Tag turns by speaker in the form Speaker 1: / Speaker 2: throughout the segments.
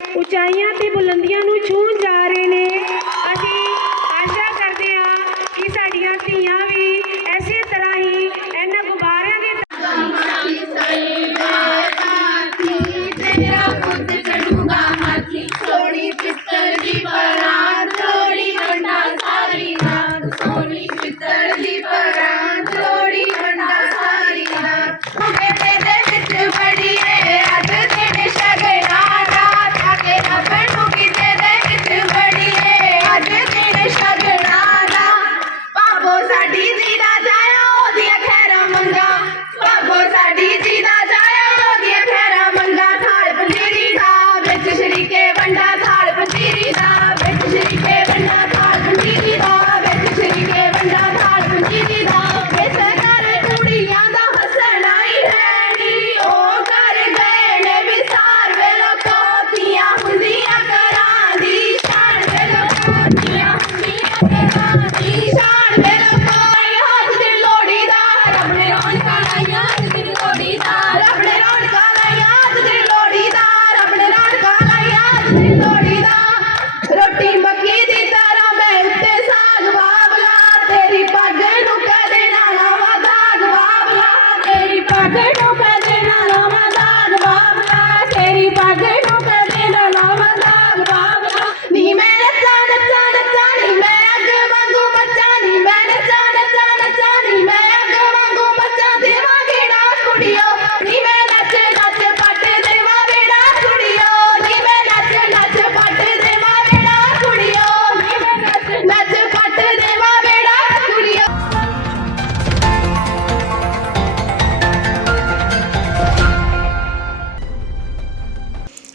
Speaker 1: ਉਚਾਈਆਂ ਤੇ ਬੁਲੰਦੀਆਂ ਨੂੰ ਛੂਹਣ ਜਾ ਰਹੇ ਨੇ।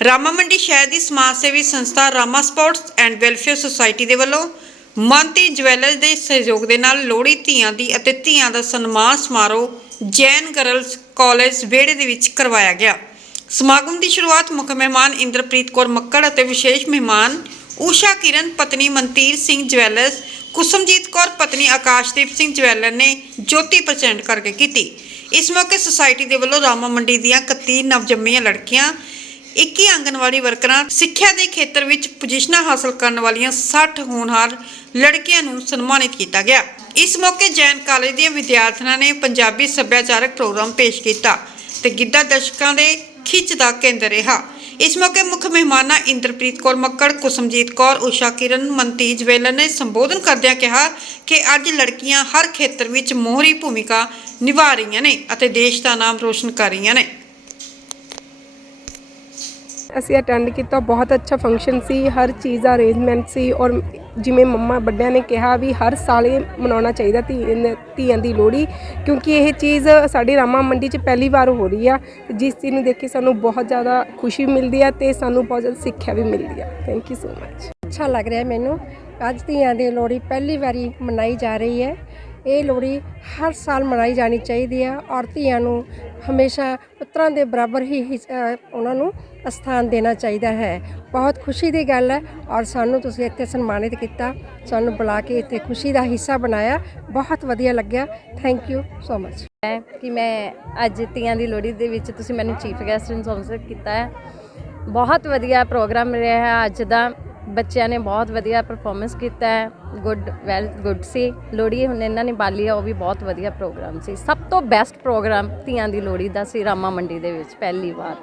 Speaker 2: ਰਾਮਾ ਮੰਡੀ ਸ਼ਹਿਰ ਦੀ ਸਮਾਜ ਸੇਵੀ ਸੰਸਥਾ Rama sports and welfare society ਦੇ ਵੱਲੋਂ ਮਨਤੀ ਜਵੈਲਰਸ ਦੇ ਸਹਿਯੋਗ ਦੇ ਨਾਲ ਲੋਹੜੀ ਧੀਆਂ ਦੀ ਅਤੇ ਧੀਆਂ ਦਾ ਸਨਮਾਨ ਸਮਾਰੋਹ ਜੈਨ ਗਰਲਸ ਕਾਲਜ ਵਿਹੜੇ ਦੇ ਵਿੱਚ ਕਰਵਾਇਆ ਗਿਆ। ਸਮਾਗਮ ਦੀ ਸ਼ੁਰੂਆਤ ਮੁੱਖ ਮਹਿਮਾਨ ਇੰਦਰਪ੍ਰੀਤ ਕੌਰ ਮੱਕੜ ਅਤੇ ਵਿਸ਼ੇਸ਼ ਮਹਿਮਾਨ ਊਸ਼ਾ ਕਿਰਨ, ਪਤਨੀ ਮਨਤੀਰ ਸਿੰਘ ਜਵੈਲਰਸ ਕੁਸਮਜੀਤ ਕੌਰ, ਪਤਨੀ ਆਕਾਸ਼ਦੀਪ ਸਿੰਘ ਜਵੈਲਰ ਨੇ ਜੋਤੀ ਪ੍ਰਚੰਡ ਕਰਕੇ ਕੀਤੀ। ਇਸ ਮੌਕੇ ਸੁਸਾਇਟੀ ਦੇ ਵੱਲੋਂ ਰਾਮਾ ਮੰਡੀ ਦੀਆਂ 31 ਨਵਜੰਮੀਆਂ ਲੜਕੀਆਂ 21 ਆਂਗਨਵਾੜੀ ਵਰਕਰਾਂ ਸਿੱਖਿਆ ਦੇ ਖੇਤਰ ਵਿੱਚ ਪੋਜੀਸ਼ਨਾਂ ਹਾਸਲ ਕਰਨ ਵਾਲੀਆਂ 60 ਹੋਣਹਾਰ ਲੜਕੀਆਂ ਨੂੰ ਸਨਮਾਨਿਤ ਕੀਤਾ ਗਿਆ। ਇਸ ਮੌਕੇ ਜੈਨ ਕਾਲਜ ਦੀਆਂ ਵਿਦਿਆਰਥਣਾਂ ਨੇ ਪੰਜਾਬੀ ਸੱਭਿਆਚਾਰਕ ਪ੍ਰੋਗਰਾਮ ਪੇਸ਼ ਕੀਤਾ ਤੇ ਗਿੱਧਾ ਦਰਸ਼ਕਾਂ ਦੇ ਖਿੱਚ ਦਾ ਕੇਂਦਰ ਰਿਹਾ। ਇਸ ਮੌਕੇ ਮੁੱਖ ਮਹਿਮਾਨਾਂ ਇੰਦਰਪ੍ਰੀਤ ਕੌਰ ਮੱਕੜ, ਕੁਸਮਜੀਤ ਕੌਰ, ਊਸ਼ਾ ਕਿਰਨ, ਮਨਤੀਜ ਵੇਲਰ ਨੇ ਸੰਬੋਧਨ ਕਰਦਿਆਂ ਕਿਹਾ ਕਿ ਅੱਜ ਲੜਕੀਆਂ ਹਰ ਖੇਤਰ ਵਿੱਚ ਮੋਹਰੀ ਭੂਮਿਕਾ ਨਿਭਾ ਰਹੀਆਂ ਨੇ ਅਤੇ ਦੇਸ਼ ਦਾ ਨਾਮ ਰੋਸ਼ਨ ਕਰ ਰਹੀਆਂ ਨੇ।
Speaker 3: ਅਸੀਂ ਅਟੈਂਡ ਕੀਤਾ, ਬਹੁਤ ਅੱਛਾ ਫੰਕਸ਼ਨ ਸੀ, ਹਰ ਚੀਜ਼ ਦਾ ਅਰੇਂਜਮੈਂਟ ਸੀ ਔਰ ਜਿਵੇਂ ਮੰਮਾ ਵੱਡਿਆਂ ਨੇ ਕਿਹਾ ਵੀ ਹਰ ਸਾਲ ਇਹ ਮਨਾਉਣਾ ਚਾਹੀਦਾ ਧੀ- ਧੀਆਂ ਦੀ ਲੋਹੜੀ, ਕਿਉਂਕਿ ਇਹ ਚੀਜ਼ ਸਾਡੀ ਰਾਮਾ ਮੰਡੀ 'ਚ ਪਹਿਲੀ ਵਾਰ ਹੋ ਰਹੀ ਆ, ਜਿਸ ਚੀਜ਼ ਨੂੰ ਦੇਖ ਕੇ ਸਾਨੂੰ ਬਹੁਤ ਜ਼ਿਆਦਾ ਖੁਸ਼ੀ ਮਿਲਦੀ ਆ ਤੇ ਸਾਨੂੰ ਬਹੁਤ ਜ਼ਿਆਦਾ ਸਿੱਖਿਆ ਵੀ ਮਿਲਦੀ ਆ। ਥੈਂਕ ਯੂ ਸੋ ਮਚ
Speaker 4: ਅੱਛਾ ਲੱਗ ਰਿਹਾ ਮੈਨੂੰ। ਅੱਜ ਧੀਆਂ ਦੀ ਲੋਹੜੀ ਪਹਿਲੀ ਵਾਰੀ ਮਨਾਈ ਜਾ ਰਹੀ ਹੈ। ਇਹ ਲੋਹੜੀ ਹਰ ਸਾਲ ਮਨਾਈ ਜਾਣੀ ਚਾਹੀਦੀ ਹੈ ਔਰ ਧੀਆਂ ਨੂੰ ਹਮੇਸ਼ਾ ਪੁੱਤਰਾਂ ਦੇ ਬਰਾਬਰ ਹੀ ਉਹਨਾਂ ਨੂੰ ਸਥਾਨ ਦੇਣਾ ਚਾਹੀਦਾ ਹੈ। ਬਹੁਤ ਖੁਸ਼ੀ ਦੀ ਗੱਲ ਹੈ ਔਰ ਸਾਨੂੰ ਤੁਸੀਂ ਇੱਥੇ ਸਨਮਾਨਿਤ ਕੀਤਾ। ਸਾਨੂੰ ਬੁਲਾ ਕੇ ਇੱਥੇ ਖੁਸ਼ੀ ਦਾ ਹਿੱਸਾ ਬਣਾਇਆ। ਬਹੁਤ ਵਧੀਆ ਲੱਗਿਆ। ਥੈਂਕ ਯੂ ਸੋ ਮਚ
Speaker 5: ਹੈ ਕਿ ਮੈਂ ਅੱਜ ਤੀਆਂ ਦੀ ਲੋਹੜੀ ਦੇ ਵਿੱਚ ਤੁਸੀਂ ਮੈਨੂੰ ਚੀਫ ਗੈਸਟ ਇਨਸੋਮਸ ਕੀਤਾ ਹੈ। ਬਹੁਤ ਵਧੀਆ ਪ੍ਰੋਗਰਾਮ ਰਿਹਾ ਹੈ ਅੱਜ ਦਾ। ਬੱਚਿਆਂ ਨੇ ਬਹੁਤ ਵਧੀਆ ਪਰਫਾਰਮੈਂਸ ਕੀਤਾ ਹੈ। ਗੁੱਡ ਵੈਲ ਗੁੱਡ ਸੀ। ਲੋਹੜੀ ਹੁਣ ਇਹਨਾਂ ਨੇ ਬਾਲੀ ਆ, ਉਹ ਵੀ ਬਹੁਤ ਵਧੀਆ ਪ੍ਰੋਗਰਾਮ ਸੀ। ਸਭ ਤੋਂ ਬੈਸਟ ਪ੍ਰੋਗਰਾਮ ਧੀਆਂ ਦੀ ਲੋਹੜੀ ਦਾ ਸੀ ਰਾਮਾ ਮੰਡੀ ਦੇ ਵਿੱਚ, ਪਹਿਲੀ ਵਾਰ।